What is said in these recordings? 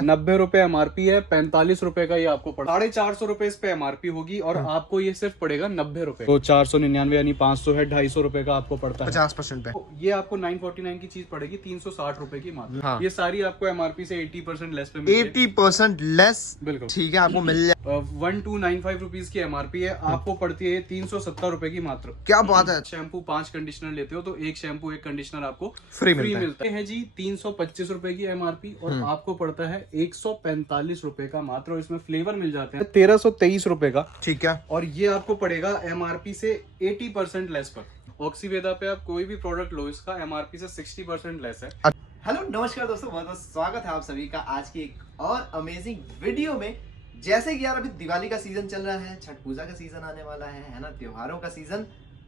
90 रुपए MRP है, 45 रुपए का ये आपको पड़ा। 450 रुपए इस पे MRP होगी और आपको ये सिर्फ पड़ेगा 90 रुपए। तो 499 यानी 500 है, 250 रुपए का आपको पड़ता है 50% पे। तो ये आपको 949 की चीज पड़ेगी 360 रुपए की मात्र। हाँ। ये सारी आपको MRP से 80% लेस पे मिलती है। 80% लेस, बिल्कुल ठीक है, आपको मिल जाए। 1295 रुपीज की MRP है, आपको पड़ती है 370 रुपए की मात्र। क्या बात है। शैम्पू 5 कंडीशनर लेते हो तो एक शैम्पू एक कंडीशनर आपको फ्री मिलता है जी। 325 रुपए की MRP और आपको पड़ता है 145 रुपए का मात्र। और इसमें फ्लेवर मिल जाते हैं 1323 रुपए का, ठीक है। और ये आपको पड़ेगा MRP से 80% लेस पर। ऑक्सीवेदा पे आप कोई भी प्रोडक्ट लो, इसका MRP से 60% लेस है। हेलो नमस्कार दोस्तों, बहुत बहुत स्वागत है आप सभी का आज की एक और अमेजिंग वीडियो में। जैसे कि यार अभी दिवाली का सीजन चल रहा है, छठ पूजा का सीजन आने वाला है ना, त्योहारों का सीजन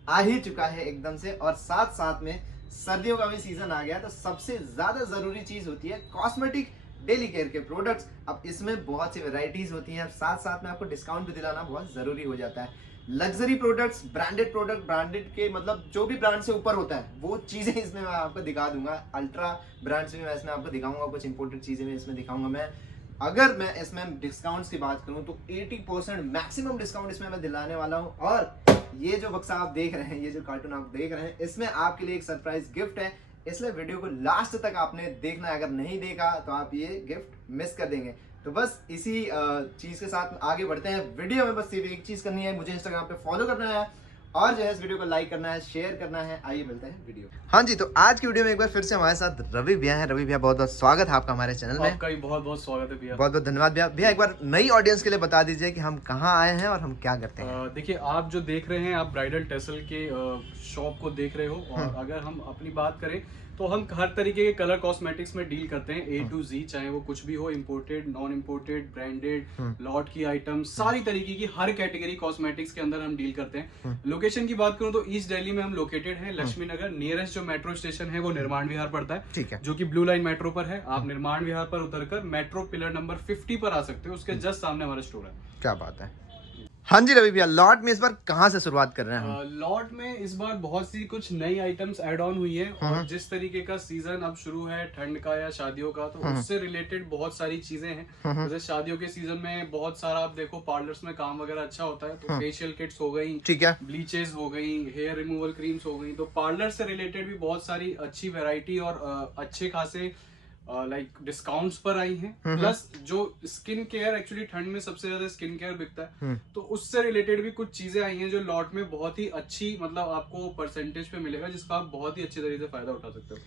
आ ही चुका है एकदम से, और साथ साथ में सर्दियों का भी सीजन आ गया। तो सबसे ज्यादा जरूरी चीज होती है कॉस्मेटिक डेली केयर के प्रोडक्ट्स। अब इसमें बहुत सी वेराइटीज होती हैं, साथ साथ में आपको डिस्काउंट भी दिलाना बहुत जरूरी हो जाता है। Luxury products, branded product, branded के मतलब जो भी ब्रांड से ऊपर होता है वो चीजें इसमें मैं आपको दिखा दूंगा। अल्ट्रा ब्रांड्स भी मैं इसमें आपको दिखाऊंगा, कुछ इंपोर्टेड चीजें मैं इसमें दिखाऊंगा। मैं अगर मैं इसमें डिस्काउंट्स की बात करूं तो 80% मैक्सिमम डिस्काउंट इसमें मैं दिलाने वाला हूं। और ये जो बक्सा आप देख रहे हैं, ये जो कार्टून आप देख रहे हैं, इसमें आपके लिए एक सरप्राइज गिफ्ट है, इसलिए वीडियो को लास्ट तक आपने देखना है। अगर नहीं देखा तो आप ये गिफ्ट मिस कर देंगे। तो बस इसी चीज के साथ आगे बढ़ते हैं। वीडियो में बस सिर्फ एक चीज करनी है, मुझे इंस्टाग्राम पे फॉलो करना है और जो है इस वीडियो को लाइक करना है, शेयर करना है। आइए मिलते हैं वीडियो। हाँ जी, तो आज की वीडियो में एक बार फिर से हमारे साथ रवि भैया हैं। रवि भैया, बहुत बहुत स्वागत है आपका हमारे चैनल में। आपका भी बहुत बहुत स्वागत है भैया। बहुत बहुत धन्यवाद भैया। भैया एक बार नई ऑडियंस के लिए बता दीजिए कि हम कहाँ आए हैं और हम क्या करते हैं। देखिए, आप जो देख रहे हैं, आप ब्राइडल टेसल के शॉप को देख रहे हो। और अगर हम अपनी बात करें तो हम हर तरीके के कलर कॉस्मेटिक्स में डील करते हैं, A to Z, चाहे वो कुछ भी हो, imported, non imported, branded, lot की आइटम, सारी तरीके की हर कैटेगरी कॉस्मेटिक्स के अंदर हम डील करते हैं। लोकेशन की बात करूं तो ईस्ट दिल्ली में हम लोकेटेड हैं, लक्ष्मी नगर। नियरेस्ट जो मेट्रो स्टेशन है वो निर्माण विहार पड़ता है, ठीक है, जो कि ब्लू लाइन मेट्रो पर है। आप निर्माण विहार पर उतरकर मेट्रो पिलर नंबर 50 पर आ सकते हो, उसके जस्ट सामने हमारा स्टोर है। क्या बात है। हाँ जी रवि भैया, लॉट में इस बार कहाँ से शुरुआत कर रहे हैं हम? लॉट में इस बार बहुत सी कुछ नई आइटम्स ऐड ऑन हुई है। और जिस तरीके का सीजन अब शुरू है, ठंड का या शादियों का, तो उससे रिलेटेड बहुत सारी चीजें हैं। जैसे शादियों के सीजन में बहुत सारा आप देखो पार्लर्स में काम वगैरह अच्छा होता है, तो फेशियल किट्स हो गई, ठीक है, ब्लीचेस हो गई, हेयर रिमूवल क्रीम्स हो गई। तो पार्लर से रिलेटेड भी बहुत सारी अच्छी वेराइटी और अच्छे खासे लाइक डिस्काउंट्स पर आई हैं। प्लस जो स्किन केयर, एक्चुअली ठंड में सबसे ज्यादा स्किन केयर बिकता है, तो उससे रिलेटेड भी कुछ चीजें आई हैं जो लॉट में बहुत ही अच्छी, मतलब आपको परसेंटेज पे मिलेगा, जिसका आप बहुत ही अच्छे तरीके से फायदा उठा सकते हो।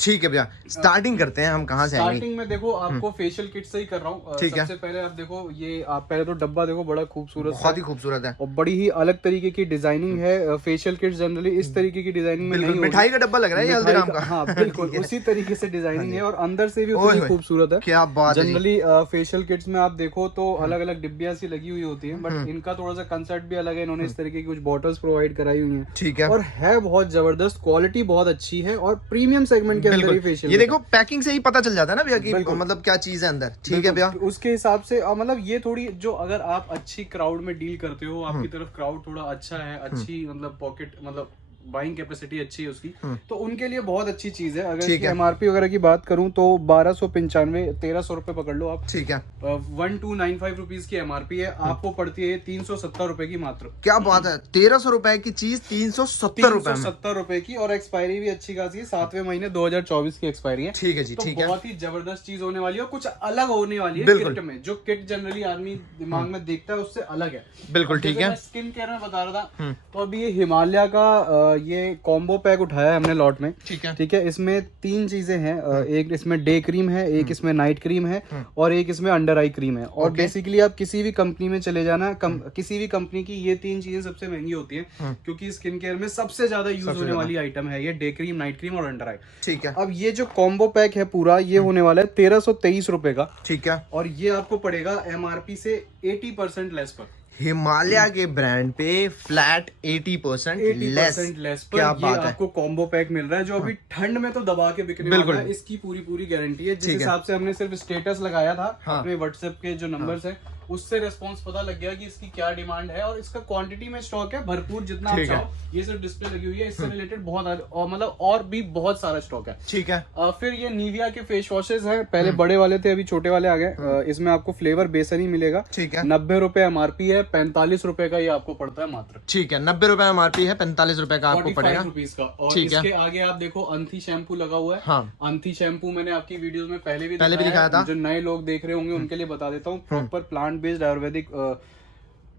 ठीक है भैया, स्टार्टिंग करते हैं हम। कहाँ से आएंगे? स्टार्टिंग में देखो, आपको फेशियल किट से ही कर रहा हूँ। ठीक है। सबसे पहले आप देखो, ये आप पहले तो डब्बा देखो, बड़ा खूबसूरत, बहुत ही खूबसूरत है और बड़ी ही अलग तरीके की डिजाइनिंग है। फेशियल किट जनरली इस तरीके की डिजाइनिंग में नहीं, मिठाई का डब्बा लग रहा है ये हल्दीराम का। हाँ बिल्कुल उसी तरीके से डिजाइनिंग है, और अंदर से भी उतनी खूबसूरत है। क्या बात है। जनरली फेशियल किट्स में आप देखो तो अलग अलग डिब्बियां सी लगी हुई होती हैं, बट इनका थोड़ा सा कंसेप्ट भी अलग है। इन्होंने इस तरीके की कुछ बॉटल्स प्रोवाइड कराई हुई हैं, ठीक है, और है बहुत जबरदस्त, क्वालिटी बहुत अच्छी है, और प्रीमियम सेगमेंट के अंदर ही फेशियल। ये देखो पैकिंग से ही पता चल जाता है ना भैया कि मतलब क्या चीज है अंदर। ठीक है भैया, उसके हिसाब से मतलब ये थोड़ी, जो अगर आप अच्छी क्राउड में डील करते हो, आपकी तरफ क्राउड थोड़ा अच्छा है, अच्छी मतलब पॉकेट, मतलब बाइंग कैपेसिटी अच्छी है उसकी, तो उनके लिए बहुत अच्छी चीज है। अगर इसकी MRP वगैरह की बात करूं तो 1295, 1300 रुपए पकड़ लो आप, ठीक है। 1295 रुपीज की MRP है, आपको पड़ती है 370 रुपए की मात्र। क्या बात है, 1300 रुपए की चीज 370 रुपए में। 370 रुपए की, और एक्सपायरी भी अच्छी खासी है, 7वें महीने 2024 की एक्सपायरी है। ठीक है जी, तो ठीक है। बहुत ही जबरदस्त चीज होने वाली है, और कुछ अलग होने वाली है किट में। जो किट जनरली आदमी दिमाग में देखता है उससे अलग है। बिल्कुल ठीक है। स्किन केयर में बता रहा था, तो अभी ये हिमालय का ये कॉम्बो पैक उठाया है हमने लॉट में, ठीक है, ठीक है। इसमें 3 चीजें हैं, एक इसमें डे क्रीम है, एक इसमें नाइट क्रीम है, और एक इसमें अंडर आई क्रीम है। और बेसिकली आप किसी भी कंपनी में चले जाना, किसी भी कंपनी की ये 3 चीजें सबसे महंगी होती है, क्योंकि स्किन केयर में सबसे ज्यादा यूज होने वाली आइटम है ये डे क्रीम, नाइट क्रीम और अंडर आई। ठीक है। अब ये जो कॉम्बो पैक है पूरा, ये होने वाला है 1323 रुपए का, ठीक है, और ये आपको पड़ेगा MRP से 80% लेस पर। हिमालय के ब्रांड पे फ्लैट 80% लेस पर क्या ये बात है। आपको कॉम्बो पैक मिल रहा है, जो अभी ठंड में तो दबा के बिकने वाला है। इसकी पूरी गारंटी है। जिस हिसाब से हमने सिर्फ स्टेटस लगाया था अपने व्हाट्सएप के जो नंबर्स है, उससे रिस्पॉन्स पता लग गया कि इसकी क्या डिमांड है, और इसका क्वांटिटी में स्टॉक है भरपूर, जितना आप चाहो। ये सिर्फ डिस्प्ले लगी हुई है, इससे रिलेटेड बहुत और मतलब और भी बहुत सारा स्टॉक है। ठीक है। फिर ये निविया के फेस वॉशेस हैं, पहले बड़े वाले थे, अभी छोटे वाले आ गए। इसमें आपको फ्लेवर बेसन ही मिलेगा। ठीक है। 90 रुपए MRP है, 45 रुपए का ये आपको पड़ता है मात्र। ठीक है, 90 रुपए MRP है, 45 रुपए का आपको पड़ेगा। ₹45 का। और ठीक है। इसके आगे आप देखो अंथी शैम्पू लगा हुआ है। हाँ। अंथी शैम्पू मैंने आपकी वीडियोस में पहले भी दिखाया था। जो नए लोग देख रहे होंगे उनके लिए बता देता हूँ। Proper plant based Ayurvedic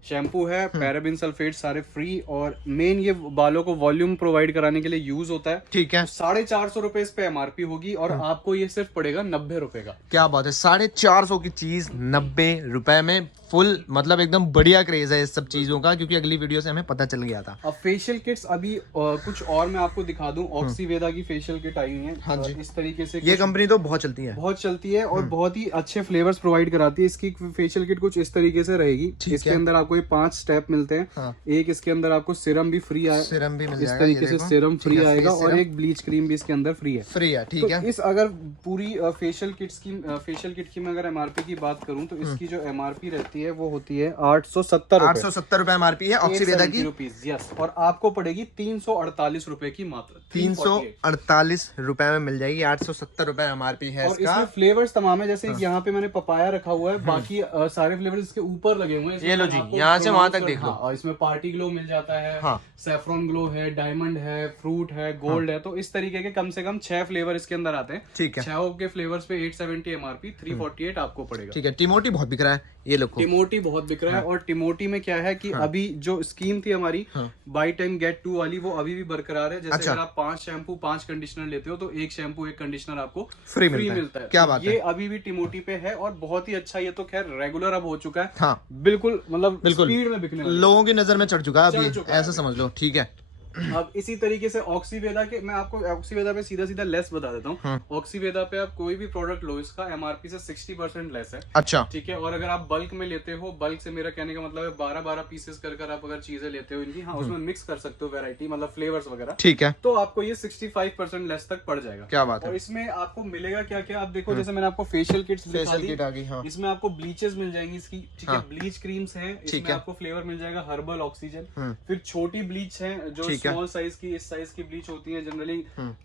shampoo है, पैराबिन सल्फेट सारे फ्री, और मेन ये बालों को वॉल्यूम प्रोवाइड कराने के लिए यूज होता है। ठीक है। 450 रुपए इस पे MRP होगी, और आपको ये सिर्फ पड़ेगा 90 रुपए का। क्या बात है, 450 की चीज 90 रुपए में। फुल मतलब एकदम बढ़िया क्रेज है इस सब चीजों का, क्योंकि अगली वीडियो से हमें पता चल गया था। अब फेशियल किट्स अभी कुछ और मैं आपको दिखा दूं। ऑक्सीवेदा की फेशियल किट आई हुई है। हाँ जी। इस तरीके से ये कंपनी तो बहुत चलती है। बहुत चलती है और बहुत ही अच्छे फ्लेवर्स प्रोवाइड कराती है। इसकी फेशियल किट कुछ इस तरीके से रहेगी। इसके अंदर आपको ये 5 स्टेप मिलते हैं। हाँ। एक इसके अंदर आपको सीरम भी फ्री आएगा, सीरम भी मिल इस जाएगा, तरीके ये से देखो। सीरम ठीक फ्री है, आएगा, फेस और सीरम। एक ब्लीच क्रीम भी इसके अंदर फ्री है। फ्री है। ठीक है। इस अगर पूरी फेशियल किट की मैं अगर MRP की बात करूं तो इसकी जो MRP रहती है वो होती है 870 870 रुपए MRP है ऑक्सीवेदा की। यस, और आपको पड़ेगी 348 रुपए की मात्र। 348 रुपए में मिल जाएगी। 870 रुपए MRP है और इसका। इसमें फ्लेवर्स तमाम है, जैसे यहाँ पे मैंने पपाया रखा हुआ है, बाकी सारे फ्लेवर्स इसके ऊपर लगे हुए हैं। ये लो जी, आपको यहाँ से वहां तक pronounce देख लो। हाँ, और इसमें पार्टी ग्लो मिल जाता है। हाँ। सैफरॉन ग्लो है, डायमंड है, फ्रूट है, गोल्ड है। तो इस तरीके के कम से कम 6 फ्लेवर इसके अंदर आते हैं। ठीक है। 6 के फ्लेवर्स पे 870 MRP, 348 आपको पड़ेगा। ठीक है। टिमोटी बहुत बिक रहा है, ये लो। टिमोटी बहुत बिक रहा है। और टिमोटी में क्या है कि अभी जो स्कीम थी हमारी बाई टाइम गेट 2 वाली, वो अभी भी बरकरार है। जैसे अगर आप 5 शैम्पू 5 कंडीशनर लेते हो तो 1 शैम्पू 1 कंडीशनर आपको फ्री मिलता है। क्या बात है। ये अभी भी टिमोटी पे है और बहुत ही अच्छा। ये तो खैर रेगुलर अब हो चुका है। हाँ। बिल्कुल, मतलब स्पीड में बिकने लगा। लोगों की नजर में चढ़ चुका है चढ़ अभी, चुका है ऐसा अभी। समझ लो। ठीक है। अब इसी तरीके से ऑक्सीवेदा के, मैं आपको ऑक्सीवेदा पे सीधा सीधा लेस बता देता हूँ। ऑक्सीवेदा पे आप कोई भी प्रोडक्ट लो, इसका MRP से 60% लेस है। अच्छा। ठीक है। और अगर आप बल्क में लेते हो, बल्क से मेरा कहने का मतलब है 12-12 पीसेस कर आप अगर चीजें लेते हो इनकी, हाँ, उसमें मिक्स कर सकते हो वैरायटी, मतलब फ्लेवर्स वगैरह। ठीक है। तो आपको ये 65% लेस तक पड़ जाएगा। क्या बात है। और इसमें आपको मिलेगा क्या क्या, आप देखो, जैसे मैंने आपको फेशियल किट्स दिखा फेशियल दी, किट आ गई। हाँ। इसमें आपको ब्लीचेस मिल जाएंगी इसकी। ठीक है। ब्लीच क्रीम्स हैं, इसमें है। आपको फ्लेवर मिल जाएगा हर्बल, ऑक्सीजन। फिर छोटी ब्लीच है जो स्मॉल साइज की, इस साइज की ब्लीच होती है जनरली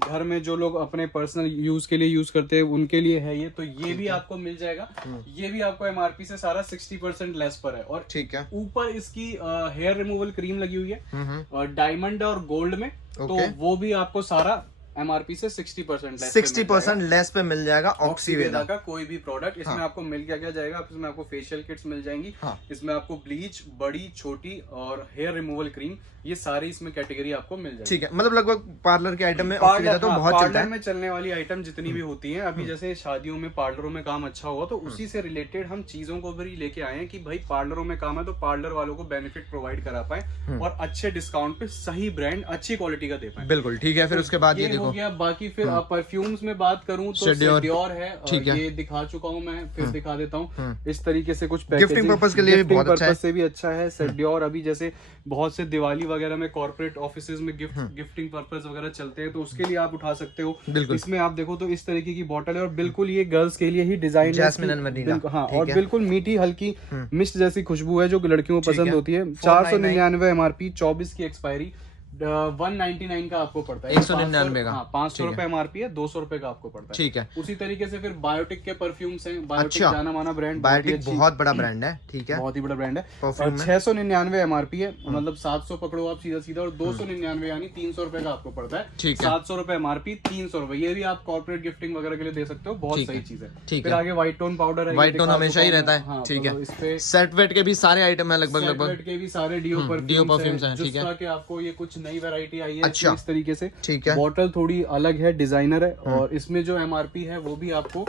घर में जो लोग अपने पर्सनल यूज के लिए यूज करते हैं उनके लिए है ये। तो ये भी आपको मिल जाएगा। ये भी आपको MRP से सारा 60% लेस पर है। और ठीक है। ऊपर इसकी हेयर रिमूवल क्रीम लगी हुई है डायमंड और गोल्ड में। तो ओके। वो भी आपको सारा MRP से 60% लेस 60% लेस पे मिल जाएगा ऑक्सीवेदा का कोई भी प्रोडक्ट। इसमें आपको मिल क्या जाएगा, इसमें आपको फेशियल किट्स मिल जाएंगी। इसमें आपको ब्लीच, बड़ी, छोटी और हेयर रिमूवल क्रीम, ये सारी इसमें कैटेगरी आपको मिल जाएगी। ठीक है। मतलब लगभग पार्लर के आइटम में ऑक्सीवेदा तो बहुत चलता पार्लर है। में चलने वाली आइटम जितनी भी होती हैं अभी, जैसे शादियों में पार्लरों में काम अच्छा हुआ तो उसी से रिलेटेड हम चीजों को भी लेके आए हैं कि भाई पार्लरों में काम है तो पार्लर वालों को बेनिफिट प्रोवाइड करा पाए और अच्छे डिस्काउंट पे सही ब्रांड अच्छी क्वालिटी का दे पाए। बिल्कुल। ठीक है। फिर उसके बाद ये हो देखो, गया। बाकी फिर परफ्यूम्स में बात करूं तो सेडियोर है। ठीक है। ये दिखा चुका हूं मैं, फिर दिखा देता हूं। इस तरीके से कुछ गिफ्टिंग पर्पस के लिए भी बहुत अच्छा है। से भी अच्छा है सेडियोर। अभी जैसे बहुत से दिवाली वगैरह में कॉर्पोरेट ऑफिसेज में गिफ्टिंग पर्पस वगैरह चलते हैं तो उसके लिए आप उठा सकते हो। इसमें आप देखो तो इस तरीके की बॉटल है और बिल्कुल ये गर्ल्स के लिए ही डिजाइन है। Jasmine and vanilla. हाँ, और बिल्कुल मीठी हल्की मिस्ट जैसी खुशबू है जो लड़कियों को पसंद होती है। 499 MRP, 24 की एक्सपायरी, 199 का आपको पड़ता है। 199 का। 500 रुपए MRP है, 200 रुपए का आपको पड़ता है। ठीक है। उसी तरीके से फिर बायोटिक के परफ्यूम्स हैं। बायोटिक अच्छा। जाना माना ब्रांड, बायोटिक बहुत बड़ा ब्रांड है। ठीक है। बहुत ही बड़ा ब्रांड है। परफ्यूम और में 699 MRP है, मतलब 700 पकड़ो आप सीधा सीधा, और 299 यानी 300 रुपए का आपको पड़ता है। ठीक है। 700 रुपए MRP, 300 रुपए। ये भी आप कॉर्पोरेट गिफ्टिंग वगैरह के लिए दे सकते हो, बहुत सही चीज है। ठीक फिर है। आगे व्हाइट टोन पाउडर है। व्हाइट टोन हमेशा ही रहता है। हाँ, ठीक तो है। इस पे सेट वेट के भी सारे आइटम है लगभग सेट के भी सारे डियो परफ्यूम्स हैं। ठीक है। जिस तरह के आपको ये कुछ नई वैरायटी आई है अच्छा। इस तरीके से। ठीक है। बॉटल थोड़ी अलग है, डिजाइनर है, और इसमें जो MRP है वो भी आपको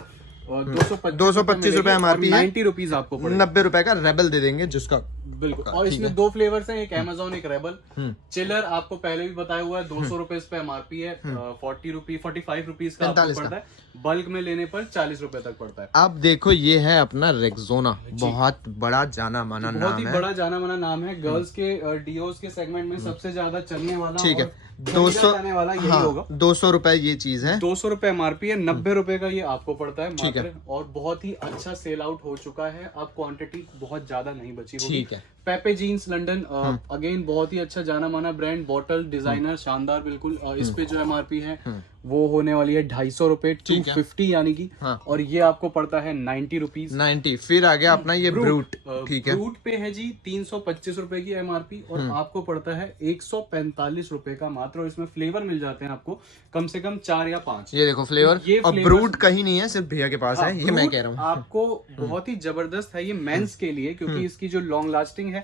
225 रुपए MRP है। 90 रुपीज आपको पड़ेगा। 90 रुपए का रेबल दे देंगे जिसका। बिल्कुल। और इसमें 2 फ्लेवर्स हैं, एक Amazon, एक रेबल। चिलर आपको पहले भी बताया हुआ है, 200 रुपए इस पे MRP है। 45 रुपीज का आपको पड़ता है। बल्क में लेने पर 40 रुपए तक पड़ता है। अब देखो ये है अपना रेक्सोना, बहुत बड़ा जाना माना बहुत नाम ही है। बड़ा जाना माना नाम है। गर्ल्स के डिओस के सेगमेंट में सबसे ज्यादा चलने वाला। ठीक है। 200 आने वाला यही हाँ, होगा। 200 रुपए ये चीज है। 200 रुपए एमआरपी है, 90 रुपए का ये आपको पड़ता है ठीक है। मात्र, और बहुत ही अच्छा सेल आउट हो चुका है। अब क्वांटिटी बहुत ज्यादा नहीं बची होगी। ठीक है। पेपे जीन्स लंदन, अगेन बहुत ही अच्छा जाना माना ब्रांड, बॉटल डिजाइनर शानदार बिल्कुल। इस पे जो एमआरपी है वो होने वाली है 250 रुपए, 250 यानी कि। हाँ। और ये आपको पड़ता है 90 रुपीज। 90। फिर आ गया अपना ये ब्रूट। ठीक है। ब्रूट पे है जी 325 रुपए की एमआरपी, और आपको पड़ता है 145 रुपए का मात्र। और इसमें फ्लेवर मिल जाते हैं आपको कम से कम 4 या 5। ये देखो फ्लेवर, ये और flavors- ब्रूट कहीं नहीं है, सिर्फ भैया के पास है, ये मैं Brute कह रहा हूँ। आपको बहुत ही जबरदस्त है ये मेंस के लिए, क्योंकि इसकी जो लॉन्ग लास्टिंग है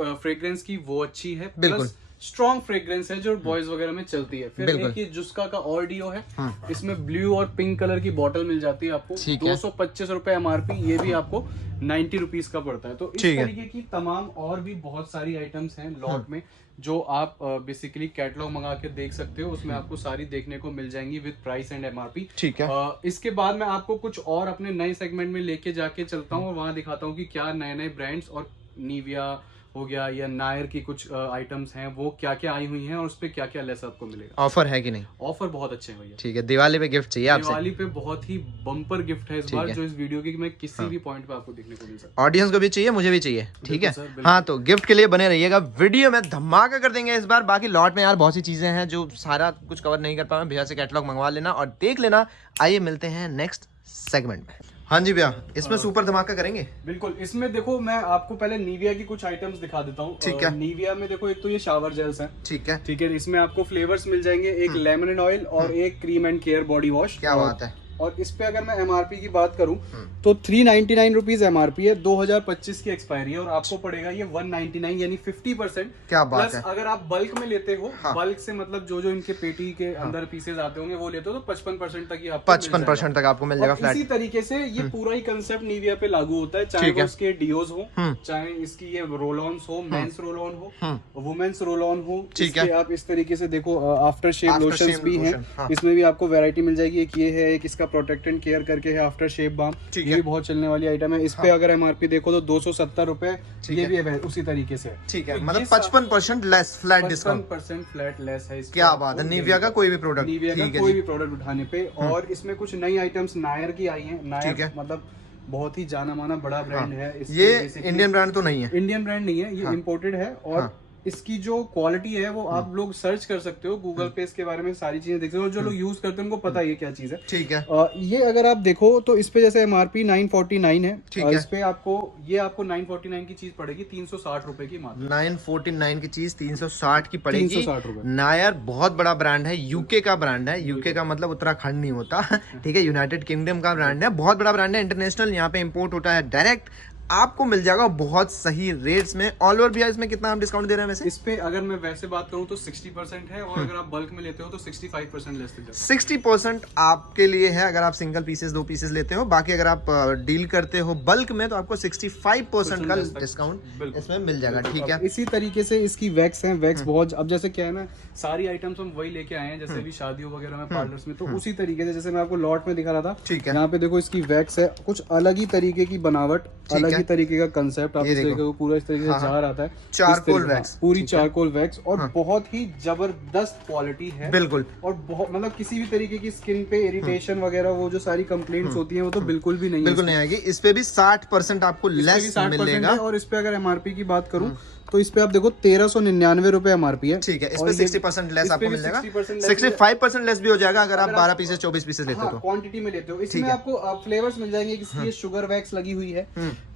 फ्रेग्रेंस की वो अच्छी है, बिल्कुल। प्लस स्ट्रॉन्ग फ्रेग्रेंस है जो बॉयज वगैरह में चलती है। फिर बिल्कुल। एक ये जुस्का का और डियो है, इसमें ब्लू और पिंक कलर की बॉटल मिल जाती है आपको। ठीक है। 225 रुपए एमआरपी, ये भी आपको 90 रुपीज का पड़ता है। तो इस ठीक है। तरीके की तमाम और भी बहुत सारी आइटम्स हैं लॉट में, जो आप बेसिकली कैटलॉग मंगा के देख सकते हो। उसमें आपको सारी देखने को मिल जाएंगी विद प्राइस एंड एमआरपी। ठीक है। इसके बाद मैं आपको कुछ और अपने नए सेगमेंट में लेके जाके चलता हूँ, और वहां दिखाता हूँ कि क्या नए नए ब्रांड्स और निविया हो गया या नायर की कुछ आइटम्स हैं वो क्या क्या आई हुई हैं, और उस पे क्या क्या लेस आपको मिलेगा। ऑफर है कि नहीं? ऑफर बहुत अच्छे हैं भैया। ठीक है। दिवाली पे गिफ्ट चाहिए आपसे? दिवाली पे बहुत ही बम्पर गिफ्ट है इस बार, है। जो इस वीडियो की मैं किसी भी पॉइंट पे आपको देखने को मिल सकता ऑडियंस को भी चाहिए, मुझे भी चाहिए। ठीक है। सर, बिल्कुल। हाँ, तो गिफ्ट के लिए बने रहिएगा, वीडियो में धमाका कर देंगे इस बार। बाकी लॉट में यार बहुत सी चीजें हैं जो सारा कुछ कवर नहीं कर पाए, भैया से कैटलॉग मंगवा लेना और देख लेना। आइए मिलते हैं नेक्स्ट सेगमेंट में। हाँ जी भैया, इसमें सुपर धमाका करेंगे। बिल्कुल। इसमें देखो मैं आपको पहले निविया की कुछ आइटम्स दिखा देता हूँ। ठीक है। निविया में देखो एक तो ये शावर जेल्स हैं। ठीक है। ठीक है, इसमें आपको फ्लेवर्स मिल जाएंगे, एक लेमन एंड ऑयल और एक cream and care body wash. क्या बात है। और इस पे अगर मैं एमआरपी की बात करूं तो 399 रुपीज एमआरपी है, 2025 की एक्सपायरी है, और आपको पड़ेगा ये 199 यानी 50%। क्या बात प्लस है। अगर आप बल्क में लेते हो, हाँ। बल्क से मतलब जो जो इनके पेटी के अंदर पीसेज आते होंगे वो लेते हो तो 55% तक ही आपको 55% तक आपको मिल जाएगा और फ्लैट। इसी तरीके से ये पूरा ही कंसेप्ट निविया पे लागू होता है, चाहे ठीक वो है। उसके डिओज हो, चाहे इसकी ये रोल ऑन हो, मेंस रोल ऑन हो, वुमेन्स रोल ऑन हो। ठीक है। इसके आप इस तरीके से देखो after shave After lotions shave भी हैं। lotion, हाँ। इसमें भी आपको वैरायटी मिल जाएगी। एक ये है, एक इसका प्रोटेक्ट एंड केयर करके है आफ्टर शेव बाम, ठीक ये है। भी बहुत चलने वाली आइटम है। इस पे अगर एमआरपी देखो तो 270 रुपए, ठीक ये है। भी है उसी तरीके से। ठीक है, तो मतलब ये 55% less flat discount. 55% flat less है। क्या बात है। निविया का कोई भी प्रोडक्ट। निविया का ठीक है कोई जी। भी प्रोडक्ट उठाने पे। और इसमें कुछ नई आइटम्स नायर की आई हैं। ठीक नायर है। मतलब बहुत ही जाना माना बड़ा ब्रांड है। इसकी ये basically- इंडियन ब्रांड तो नहीं है? इंडियन ब्रांड नहीं है, ये इम्पोर्टेड है। और इसकी जो क्वालिटी है वो आप लोग सर्च कर सकते हो गूगल पे, इसके बारे में सारी चीजें देख सकते हो। जो लोग यूज करते हैं उनको पता है ये क्या चीज है। ठीक है। ये अगर आप देखो तो इस पे जैसे एमआरपी 949 है, ठीक और है। इस पे आपको ये आपको 949 की चीज पड़ेगी 360 रुपए की मात्र। 949 की चीज 360 की पड़ेगी। 360 रुपए। नायर बहुत बड़ा ब्रांड है, यूके का ब्रांड है। यूके का मतलब उत्तराखंड नहीं होता। ठीक है, यूनाइटेड किंगडम का ब्रांड है, बहुत बड़ा ब्रांड है, इंटरनेशनल। यहाँ पे इंपोर्ट होता है डायरेक्ट, आपको मिल जाएगा बहुत सही रेट्स में। ऑल ओवर भैया इसमें कितना हम डिस्काउंट दे रहे हैं वैसे? इस पे अगर मैं वैसे बात करूं तो 60% है, और अगर आप बल्क में लेते हो तो 65% लेस दे जाओ। 60% आपके लिए है अगर आप सिंगल पीसेस 2 पीसेस लेते हो। बाकी अगर आप डील करते हो बल्क में तो आपको 65% का डिस्काउंट इसमें मिल जाएगा। ठीक है। इसी तरीके से इसकी वैक्स है। वैक्स बहुत, अब जैसे क्या है ना, सारी आइटम्स हम वही लेके आए हैं जैसे भी शादियों वगैरह में पार्लर्स में, तो उसी तरीके से जैसे मैं आपको लॉट में दिखा रहा था। ठीक है। यहाँ पे देखो इसकी वैक्स है, कुछ अलग ही तरीके की बनावट, अलग ही तरीके का कंसेप्ट। आप ये इस देखो। तरीके को पूरा इस तरीके से जार आता है, चारकोल इस तरीके- वैक्स। पूरी चारकोल वैक्स, और बहुत ही जबरदस्त क्वालिटी है। बिल्कुल। और बहुत मतलब किसी भी तरीके की स्किन पे इरिटेशन वगैरह वो जो सारी कंप्लेंट्स होती हैं वो तो बिल्कुल भी नहीं है। बिल्कुल नहीं आएगी। इस पे भी 60% आपको इस पे भी लेस 60% मिलेगा। है। और इस पे अगर एमआरपी की बात करूं तो इस पे आप देखो 1399 रुपए एमआरपी है। ठीक है, इस और पे ये- 60% लेस इस पे आपको भी मिल जाएगा। 60% लेस 65% लेस भी हो जाएगा अगर आप अगर 12 आप- पीसेस 24 पीसेस लेते हो हाँ, तो। क्वांटिटी में लेते हो। ठीक इसमें है। आपको फ्लेवर्स मिल जाएंगे। इसकी ये शुगर वैक्स लगी हुई है।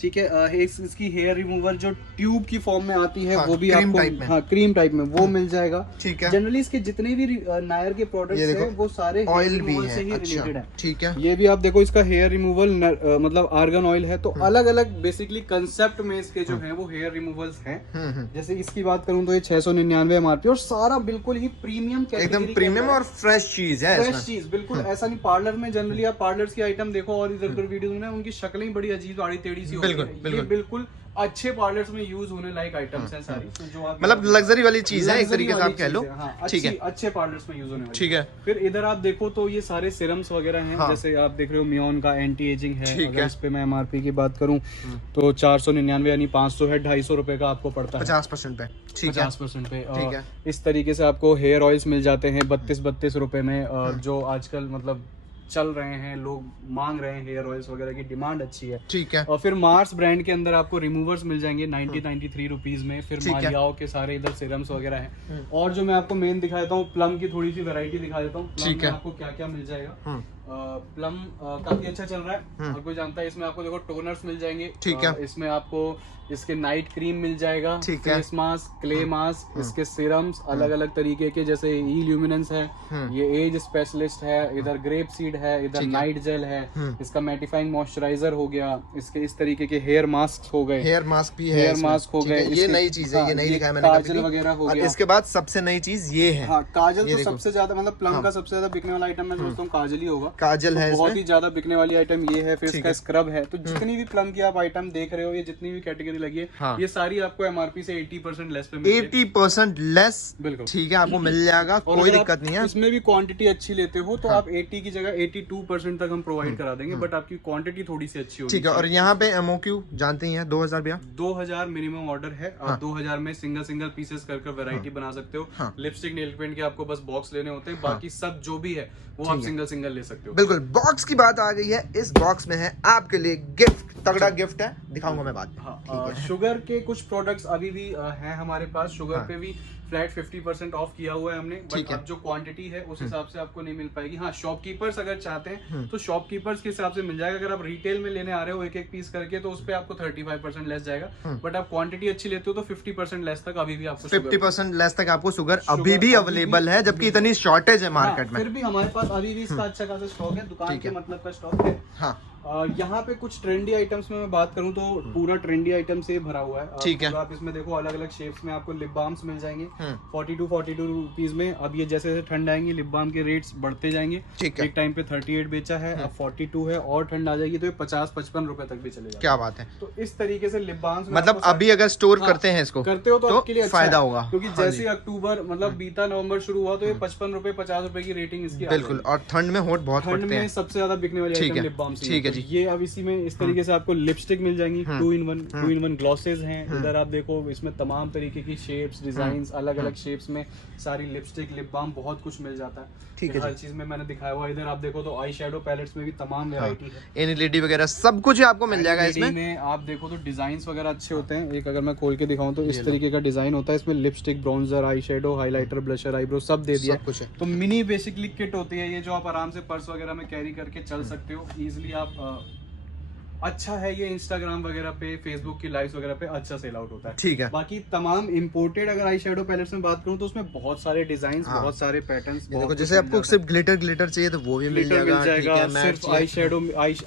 ठीक है। इसकी हेयर रिमूवर जो ट्यूब की फॉर्म में आती है हाँ, वो भी क्रीम टाइप में। आपको क्रीम टाइप में वो मिल जाएगा। ठीक है। जनरली इसके जितने भी नायर के ये प्रोडक्ट्स देखो, हैं वो सारे ऑयल भी से ही है। अच्छा, रिलेटेड है। ठीक है। ये भी आप देखो, इसका हेयर रिमूवल मतलब आर्गन ऑयल है। तो अलग अलग बेसिकली कंसेप्ट में इसके जो है वो हेयर रिमूवल्स हैं। जैसे इसकी बात करूं तो ये 699 एमआरपी, और सारा बिल्कुल ही प्रीमियम एकदम प्रीमियम और फ्रेश चीज है फ्रेश इसमें। चीज। बिल्कुल ऐसा नहीं, पार्लर में जनरली आप पार्लर्स की आइटम देखो और इधर उधर वीडियोस में ना उनकी शक्लें बड़ी अजीब आड़ी टेढ़ी सी होती बिल्कुल, है। ये बिल्कुल। बिल्कुल अच्छे पार्लर्स में यूज होने लायक आइटम्स हैं सारी, तो जो आप मतलब लग्जरी वाली चीज है एक तरीके से आप कह लो। हाँ, ठीक है, अच्छे पार्लर्स में यूज होने वाली। ठीक है। फिर इधर आप देखो तो ये सारे सिरम्स वगैरह हैं, हाँ। जैसे आप देख रहे हो मियोन का एंटी एजिंग है। ठीक अगर है। इस पे मैं MRP की बात करूं तो 499 यानी 500 है, 250 रुपए का आपको पड़ता है 50% पे। ठीक है, 50% पे। ठीक है। इस तरीके से आपको हेयर ऑयल्स मिल जाते हैं 32 रुपए में, जो आजकल मतलब चल रहे हैं, लोग मांग रहे हैं, हेयर ऑयल्स वगैरह की डिमांड अच्छी है। ठीक है। और फिर मार्स ब्रांड के अंदर आपको रिमूवर्स मिल जाएंगे 93 रुपीज में। फिर ठीक है। मालियाओ के सारे इधर सीरम्स वगैरह हैं। और जो मैं आपको मेन दिखा देता हूँ, प्लम की थोड़ी सी वैरायटी दिखा देता हूँ। प्लम ठीक में है। आपको क्या क्या मिल जाएगा। प्लम काफी अच्छा चल रहा है, और कोई जानता है। इसमें आपको देखो टोनर्स मिल जाएंगे। ठीक है। इसमें आपको इसके नाइट क्रीम मिल जाएगा, ठीक है। फेस मास्क, क्ले मास्क, इसके सीरम्स अलग अलग तरीके के, जैसे ई ल्यूमिनेंस है, ये एज स्पेशलिस्ट है, इधर ग्रेप सीड है, इधर नाइट जेल है, इसका मैटिफाइंग मॉइस्चराइजर हो गया, इसके इस तरीके के हेयर मास्क हो गए, हेयर मास्क भी है, हेयर इसमें। मास्क हो ठीक है, गए। ये इसके- नई चीज है, ये हाँ, नहीं दिखाया मैंने काजल कभी। वगैरह हो और गया। इसके बाद सबसे नई चीज ये है। हाँ, काजल ये तो देखो। सबसे ज्यादा, मतलब प्लम का सबसे ज्यादा बिकने वाला आइटम मैं समझता हूँ काजल ही होगा। काजल है तो बहुत इसमें। ही ज्यादा बिकने वाली आइटम ये है। फिर ठीक इसका है। स्क्रब है। तो जितनी भी प्लम की आप आइटम देख रहे हो, ये जितनी भी कैटेगरी लगी है, हाँ। ये सारी आपको MRP से 80% लेस पे मिलती है। 80% लेस। बिल्कुल। ठीक है, आपको मिल जाएगा, और कोई अगर आप दिक्कत नहीं है। इसमें भी क्वांटिटी अच्छी लेते हो तो हाँ। आप 80 की जगह 82% तक हम प्रोवाइड करा देंगे, बट आपकी क्वांटिटी थोड़ी सी अच्छी होगी। ठीक है, और यहाँ पे MOQ जानते ही हैं 2000 भैया। 2000 मिनिमम ऑर्डर है। हाँ। आप 2000 में सिंगल पीसेस कर वैरायटी बना सकते हो। हाँ। लिपस्टिक, नेल पेंट के आपको बस बॉक्स लेने होते हैं, बाकी सब जो भी है वो आप सिंगल ले सकते हो। बिल्कुल, बॉक्स की बात आ गई है। इस बॉक्स में है आपके लिए गिफ्ट, तगड़ा गिफ्ट है, दिखाऊंगा मैं बाद में। हाँ, शुगर के कुछ प्रोडक्ट्स अभी भी हैं हमारे पास। शुगर हाँ। पे भी फ्लैट 50% ऑफ किया हुआ है हमने, ठीक बट है। अब जो क्वांटिटी है उस हिसाब से आपको नहीं मिल पाएगी। हाँ, शॉपकीपर्स अगर चाहते हैं तो शॉपकीपर्स के हिसाब से मिल जाएगा। अगर आप रिटेल में लेने आ रहे हो एक पीस करके, तो उस पे आपको 35% लेस जाएगा, बट आप क्वांटिटी अच्छी लेते हो तो 50% लेस तक अभी भी आपको sugar- 50% लेस तक आपको शुगर शुगर अभी भी अभी अवेलेबल भी- है, जबकि इतनी शॉर्टेज है मार्केट हाँ, में। फिर भी हमारे पास अभी भी इसका अच्छा खासा स्टॉक है, दुकान ठीक के है। मतलब का स्टॉक है। हाँ, यहाँ पे कुछ ट्रेंडी आइटम्स में मैं बात करूँ तो पूरा ट्रेंडी आइटम से भरा हुआ है। ठीक है। आप इसमें देखो अलग अलग शेप्स में आपको लिप बाम्स मिल जाएंगे 42 42 रुपीज में। अब ये जैसे जैसे ठंड आएंगी लिप बाम के रेट्स बढ़ते जाएंगे। ठीक है। एक टाइम पे 38 बेचा है, अब 42 है, और ठंड आ जाएगी तो ये 50-55 रुपए तक भी चलेगा। क्या बात है। तो इस तरीके से लिप बाम्स मतलब अभी अगर स्टोर करते हैं इसको करते हो तो आपके लिए अच्छा फायदा है, होगा, क्योंकि हाँ जैसे जी। अक्टूबर मतलब बीता नवंबर शुरू हुआ तो ये 55 रुपए 50 रुपए की रेटिंग इसकी आ बिल्कुल, जाएगी। और ठंड में होट बहुत ठंड पड़ते में हैं। सबसे ज्यादा बिकने वाली ठीक आइटम है, लिप बाम से ठीक है तो जी। ये अब इसी में इस तरीके से आपको लिपस्टिक मिल जाएंगी 2 in 1 ग्लॉसेस हैं। इधर आप देखो इसमें तमाम तरीके की शेप्स, डिजाइन्स, अलग अलग शेप्स में सारी लिपस्टिक, लिप बाम बहुत कुछ मिल जाता है। ठीक है हर चीज में मैंने दिखाया हुआ। इधर आप देखो तो आई शेडो पैलेट्स में भी तमाम वैरायटी है। एनएलईडी वगैरह सब कुछ ही आपको मिल जाएगा इसमें। में आप देखो तो डिजाइन्स वगैरह अच्छे होते हैं। एक अगर मैं खोल के दिखाऊं तो इस तरीके का डिजाइन होता है। इसमें lipstick, bronzer, eye shadow, highlighter, blusher, eyebrow सब दे दिया सब कुछ है। तो मिनी बेसिकली किट होती है ये, जो आप आराम से पर्स वगैरह में कैरी करके चल सकते हो इजीली। आप अच्छा है ये, इंस्टाग्राम वगैरह पे, फेसबुक की लाइव्स वगैरह पे अच्छा सेल आउट होता है। ठीक है। बाकी तमाम इंपोर्टेड अगर आई शेडो पैलेट्स में बात करूं तो उसमें बहुत सारे डिजाइन, हाँ। बहुत सारे पैटर्न्स, देखो जैसे आपको सिर्फ ग्लिटर चाहिए तो वो भी मिल जाएगा। ठीक है, मैट सिर्फ चाहिए। आई शेडो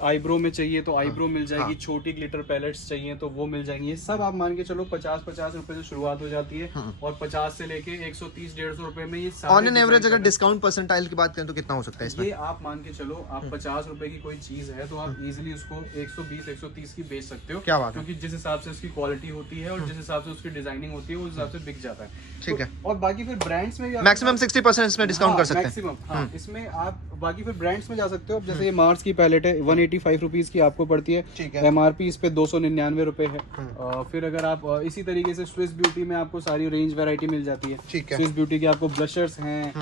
आईब्रो में चाहिए तो आईब्रो मिल जाएगी, हाँ। छोटी ग्लिटर पैलेट्स चाहिए तो वो मिल जाएंगी। ये सब आप मान के चलो 50-50 रुपए से शुरुआत हो जाती है, और 50 से लेके 130-150 रुपए में ये ऑन एन एवरेज अगर डिस्काउंट परसेंटाइल की बात करें तो कितना हो सकता है इसमें? ये आप मान के चलो, आप 50 रुपए की कोई चीज है तो आप इजीली उसको 120-130 की बेच सकते हो। क्या बात है। क्योंकि जिस हिसाब से उसकी क्वालिटी होती है और जिस हिसाब से उसकी डिजाइनिंग होती है उस हिसाब से बिक जाता है। ठीक है। और बाकी फिर ब्रांड्स में भी आप- मैक्सिमम 60% इसमें डिस्काउंट कर सकते हैं। मैक्सिमम, हाँ, इसमें आप बाकी फिर ब्रांड्स में जा सकते हो। अब जैसे ये मार्स की पैलेट है 185 रुपीज की आपको पड़ती है। ठीक है। MRP इस पे 299 रुपए है। फिर अगर आप इसी तरीके से स्विस ब्यूटी में आपको सारी रेंज वैरायटी मिल जाती है। ठीक है। स्विस ब्यूटी की आपको ब्लशर्स हैं,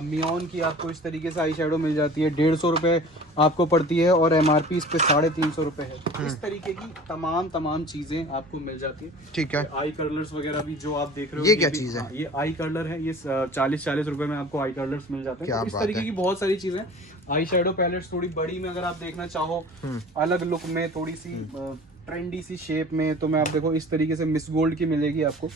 मियोन की आपको इस तरीके से आई शेडो मिल जाती है 150 रुपए आपको पड़ती है, और MRP इस पे 350 रुपए है। तो इस तरीके की तमाम चीजें आपको मिल जाती है। ठीक है। आई कर्लर्स वगैरह भी जो आप देख रहे हो, ये क्या भी- चीज़ है? हाँ, ये आई कर्लर है। ये 40-40 रुपए में आपको आई कर्लर्स मिल जाते हैं। क्या तो इस बात तरीके है। की बहुत सारी चीजें। आई शेडो पैलेट्स थोड़ी बड़ी में अगर आप देखना चाहो, अलग लुक में, थोड़ी सी ट्रेंडी सी शेप में, तो मैं आप देखो इस तरीके से मिस गोल्ड की मिलेगी आपको।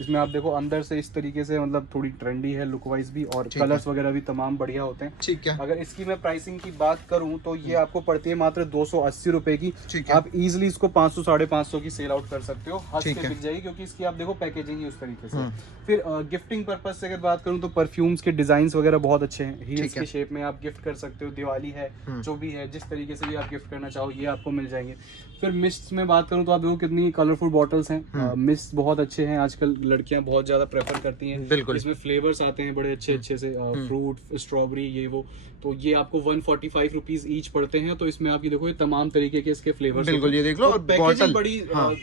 इसमें आप देखो अंदर से इस तरीके से, मतलब थोड़ी ट्रेंडी है लुक वाइज भी, और ठीक है। कलर्स वगैरह भी तमाम बढ़िया होते हैं। ठीक है। अगर इसकी मैं प्राइसिंग की बात करूं तो ये आपको पड़ती है मात्र 280 रुपए की। ठीक है। आप इजीली इसको 500-550 की सेल आउट कर सकते हो, हद ठीक से है। बिक जाएगी, क्योंकि इसकी आप देखो पैकेजिंग ही उस तरीके से। फिर गिफ्टिंग पर्पज से अगर बात करूं तो परफ्यूम्स के डिजाइन वगैरह बहुत अच्छे हैं। हील्स ठीक है। के शेप में आप गिफ्ट कर सकते हो, दिवाली है, जो भी है, जिस तरीके से भी आप गिफ्ट करना चाहो ये आपको मिल जाएंगे। फिर मिस्ट में बात करूं तो आप देखो कितनी कलरफुल बॉटल्स हैं, मिस्ट बहुत अच्छे हैं, आजकल लड़कियां बहुत ज्यादा प्रेफर करती हैं। बिल्कुल। इसमें फ्लेवर्स आते हैं बड़े अच्छे अच्छे से, फ्रूट, स्ट्रॉबेरी, ये वो, तो ये आपको 145 रुपीज ईच पड़ते हैं। तो इसमें आप ये देखो ये तमाम तरीके के इसके फ्लेवर्स, बिल्कुल ये देख लो। और पैकेजिंग बॉटल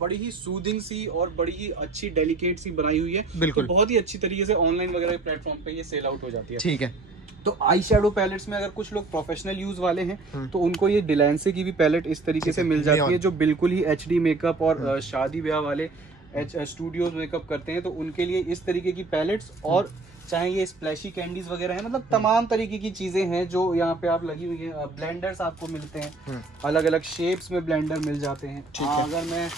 बड़ी ही सूदिंग सी और बड़ी ही अच्छी डेलिकेट सी बनाई हुई है। बिल्कुल। तो बहुत ही अच्छी तरीके से ऑनलाइन वगैरह प्लेटफॉर्म पे ये सेल आउट हो जाती है। ठीक है। तो आई शेडो पैलेट्स में अगर कुछ लोग प्रोफेशनल यूज वाले हैं तो उनको ये डिलैंसे की भी पैलेट इस तरीके से मिल जाती है, जो बिल्कुल ही HD मेकअप और शादी ब्याह वाले स्टूडियोज मेकअप करते हैं, तो उनके लिए इस तरीके की पैलेट्स, और चाहे ये स्प्लैशी कैंडीज वगैरह है, मतलब तमाम तरीके की चीजें हैं जो यहाँ पे आप लगी हुई है। ब्लेंडर्स आपको मिलते हैं, अलग अलग शेप्स में ब्लेंडर मिल जाते हैं। अगर मैं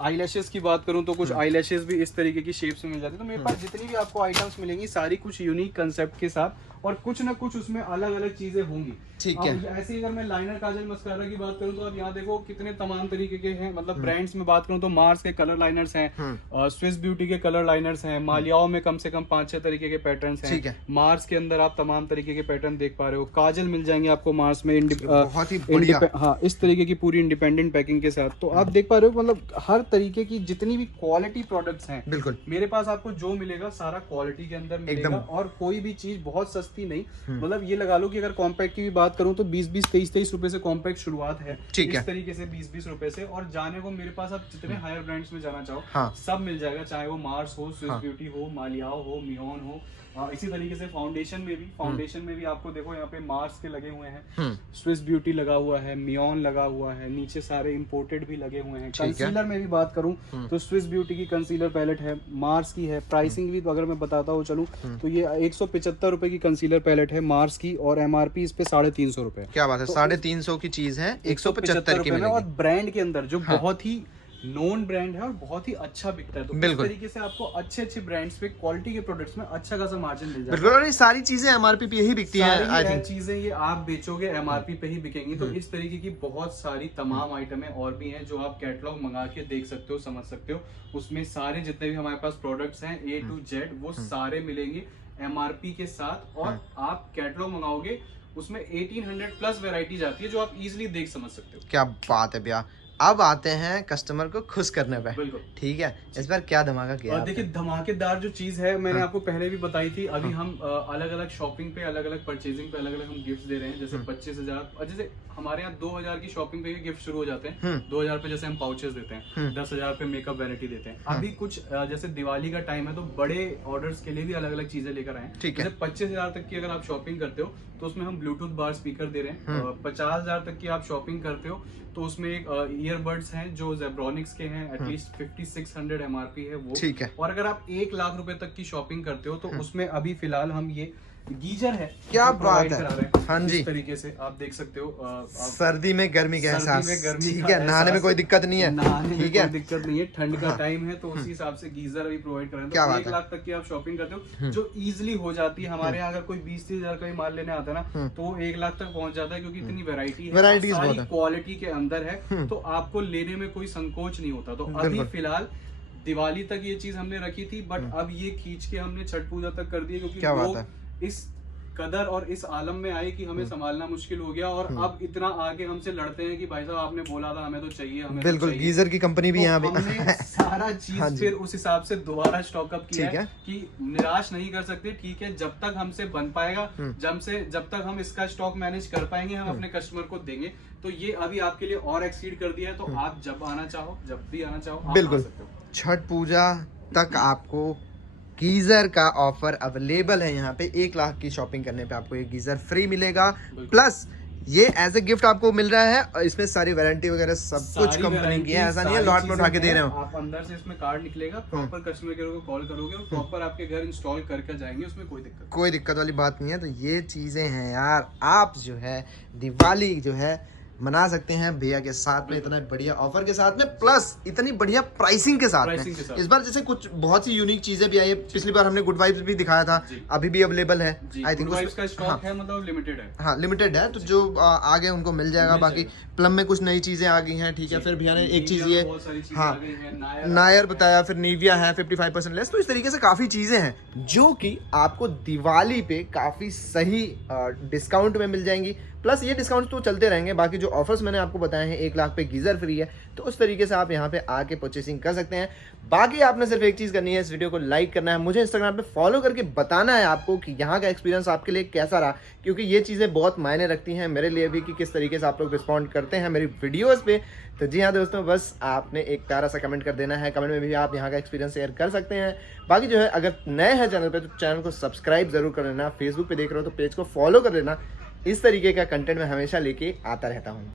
आईलैशेस की बात करूं तो कुछ आईलैशेस भी इस तरीके की शेप्स में मिल जाती है। तो मेरे पास जितनी भी आपको आइटम्स मिलेंगी सारी कुछ यूनिक कंसेप्ट के साथ, और कुछ ना कुछ उसमें अलग अलग चीजें होंगी। ठीक है। ऐसे ही अगर मैं लाइनर, काजल, मस्कारा की बात करूं तो आप यहाँ देखो कितने तमाम तरीके के हैं। मतलब ब्रांड्स में बात करूं तो मार्स के कलर लाइनर्स हैं, स्विस ब्यूटी के कलर लाइनर्स हैं, मालियाओ में कम से कम 5-6 तरीके के पैटर्न्स ठीक हैं। है। मार्स के अंदर आप तमाम तरीके के पैटर्न देख पा रहे हो। काजल मिल जाएंगे आपको मार्स में, बहुत ही बढ़िया। हाँ, इस तरीके की पूरी इंडिपेंडेंट पैकिंग के साथ। तो आप देख पा रहे हो मतलब हर तरीके की जितनी भी क्वालिटी प्रोडक्ट्स हैं, बिल्कुल मेरे पास आपको जो मिलेगा सारा क्वालिटी के अंदर मिलेगा, और कोई भी चीज बहुत सस्ती नहीं। मतलब ये लगा लो कि अगर कॉम्पैक्ट की भी बात करूं तो 20-20, 23-23 रुपए से कॉम्पैक्ट शुरुआत है। ठीक है। इस तरीके से 20-20 रुपए से, और जाने को मेरे पास आप जितने हायर ब्रांड्स में जाना चाहो हाँ। सब मिल जाएगा, चाहे वो मार्स हो, स्विस ब्यूटी हो, मालियाओ हो, मियोन हो। इसी तरीके से फाउंडेशन में भी आपको देखो यहाँ पे मार्स के लगे हुए हैं, स्विस ब्यूटी लगा हुआ है, मियोन लगा हुआ है, नीचे सारे इंपोर्टेड भी लगे हुए हैं। कंसीलर में भी बात करूं तो स्विस ब्यूटी की कंसीलर पैलेट है, मार्स की है। प्राइसिंग भी अगर मैं बताता हूँ चलूं तो ये 175 रुपए की कंसीलर पैलेट है मार्स की, और MRP इस पे 350 रुपए। क्या बात है, 350 की चीज है 175 की मिलेगी। और ब्रांड के अंदर जो बहुत ही नोन ब्रांड है और बहुत ही अच्छा बिकता है, तो इस तरीके से आपको अच्छे अच्छे ब्रांड्स पे क्वालिटी के प्रोडक्ट्स में अच्छा खासा मार्जिन मिल जाएगा। बिल्कुल। और ये सारी चीजें MRP पे यही बिकती हैं। आई थिंक चीजें ये आप बेचोगे MRP पे ही बिकेंगी। तो इस तरीके की बहुत सारी तमाम आइटमें और भी हैं जो आप कैटलॉग मंगा के देख सकते हो, समझ सकते हो। उसमें सारे जितने भी हमारे पास प्रोडक्ट्स हैं A to Z वो सारे मिलेंगे MRP के साथ, और आप कैटलॉग मंगाओगे उसमें 1800 प्लस वेराइटीज आती है जो आप इजिली देख समझ सकते हो। क्या बात है भैया। अब आते हैं कस्टमर को खुश करने पे। बिल्कुल। ठीक है, इस बार क्या धमाका किया? और देखिए धमाकेदार जो चीज है मैंने आपको पहले भी बताई थी। अभी हम अलग अलग शॉपिंग पे, अलग अलग परचेजिंग पे अलग अलग हम गिफ्ट दे रहे हैं। जैसे 25,000, और जैसे हमारे यहाँ 2,000 की शॉपिंग पे गिफ्ट शुरू हो जाते हैं। 2,000 पे जैसे हम पाउचेस देते हैं, 10,000 पे मेकअप वैनिटी देते हैं। अभी कुछ जैसे दिवाली का टाइम है तो बड़े ऑर्डर्स के लिए भी अलग अलग चीजें लेकर आए हैं। जैसे 25,000 तक की अगर आप शॉपिंग करते हो तो उसमें हम ब्लूटूथ बार स्पीकर दे रहे हैं। 50,000 तक की आप शॉपिंग करते हो तो उसमें एक ईयरबड्स हैं जो जेब्रॉनिक्स के हैं, एटलीस्ट 5600 MRP है वो। ठीक है। और अगर आप 1 लाख रुपए तक की शॉपिंग करते हो तो उसमें अभी फिलहाल हम ये गीजर है, क्या जो बात provide है। करा रहे हैं। हाँ जी। इस तरीके से आप देख सकते हो। सर्दी में गर्मी का एहसास। सर्दी में गर्मी ठीक का है, नहाने में एहसास। कोई दिक्कत नहीं है। नहाने में ठीक कोई है। दिक्कत नहीं है, ठंड का टाइम है तो उसी हिसाब से गीजर अभी प्रोवाइड कर रहे हैं। क्या तो बात 1 है। लाख तक की आप शॉपिंग करते हो जो इजीली हो जाती है। हमारे यहाँ अगर कोई 20-30 हजार का भी माल लेने आता है ना तो वो 1 लाख तक पहुंच जाता है, क्योंकि इतनी वेरायटी है, Varieties बहुत है। क्वालिटी के अंदर है, तो आपको लेने में कोई संकोच नहीं होता। तो अभी फिलहाल दिवाली तक ये चीज हमने रखी थी, बट अब ये खींच के हमने छठ पूजा तक कर दी है, क्योंकि क्या बात लोग है। इस कदर और इस आलम में आए कि हमें संभालना मुश्किल हो गया, और अब इतना आगे हमसे लड़ते हैं कि भाई साहब आपने बोला था हमें तो चाहिए, हमें बिल्कुल। तो चाहिए। गीजर की कंपनी भी तो यहाँ पे हमने सारा चीज हाँ जी। फिर उस हिसाब से दोबारा स्टॉकअप किया ठीक है है। कि निराश नहीं कर सकते। ठीक है, जब तक हमसे बन पाएगा, जब तक हम इसका स्टॉक मैनेज कर पाएंगे, हम अपने कस्टमर को देंगे। तो ये अभी आपके लिए और एक्सीड कर दिया है, तो आप जब आना चाहो, जब भी आना चाहो आप बिल्कुल। आ सकते हो। छठ पूजा तक आपको गीजर का ऑफर अवेलेबल है यहाँ पे। 1 लाख की शॉपिंग करने पे आपको ये गीजर फ्री मिलेगा, प्लस ये एज ए गिफ्ट आपको मिल रहा है। और इसमें सारी वारंटी वगैरह सब कुछ कंपनी की है, ऐसा नहीं है लॉट में उठा के दे रहे हो। आप अंदर से इसमें कार्ड निकलेगा, प्रॉपर कस्टमर केयर को कॉल करोगे और प्रॉपर आपके घर इंस्टॉल करके जाएंगे, उसमें कोई दिक्कत वाली बात नहीं है। तो ये चीजें हैं यार, आप जो है दिवाली जो है मना सकते हैं भैया के साथ में, इतना बढ़िया ऑफर के साथ में, प्लस इतनी बढ़िया प्राइसिंग के साथ में। इस बार जैसे कुछ बहुत सी यूनिक चीजें भी आई है। पिछली बार हमने गुड वाइब्स भी दिखाया था, अभी भी अवेलेबल है। आई थिंक का स्टॉक है, मतलब लिमिटेड है। हाँ लिमिटेड है, तो जो आगे उनको मिल जाएगा। बाकी प्लम में कुछ नई चीजें आ गई हैं। ठीक है, फिर भैया ने एक चीज ये हाँ नायर बताया, फिर निविया है 55% लेस। तो इस तरीके से काफी चीजें हैं जो कि आपको दिवाली पे काफी सही डिस्काउंट में मिल जाएंगी। प्लस ये डिस्काउंट तो चलते रहेंगे, बाकी जो ऑफर्स मैंने आपको बताए हैं, 1 लाख पे गीजर फ्री है, तो उस तरीके से आप यहाँ पे आके परचेसिंग कर सकते हैं। बाकी आपने सिर्फ एक चीज़ करनी है, इस वीडियो को लाइक करना है, मुझे इंस्टाग्राम पे फॉलो करके बताना है आपको कि यहाँ का एक्सपीरियंस आपके लिए कैसा रहा, क्योंकि ये चीज़ें बहुत मायने रखती हैं मेरे लिए भी कि किस तरीके से आप लोग रिस्पॉन्ड करते हैं मेरी वीडियोज़ पे। तो जी हाँ दोस्तों, बस आपने एक प्यारा सा कमेंट कर देना है, कमेंट में भी आप यहाँ का एक्सपीरियंस शेयर कर सकते हैं। बाकी जो है, अगर नए हैं चैनल पे तो चैनल को सब्सक्राइब जरूर कर लेना, फेसबुक पे देख रहे हो तो पेज को फॉलो कर लेना। इस तरीके का कंटेंट मैं हमेशा लेके आता रहता हूँ।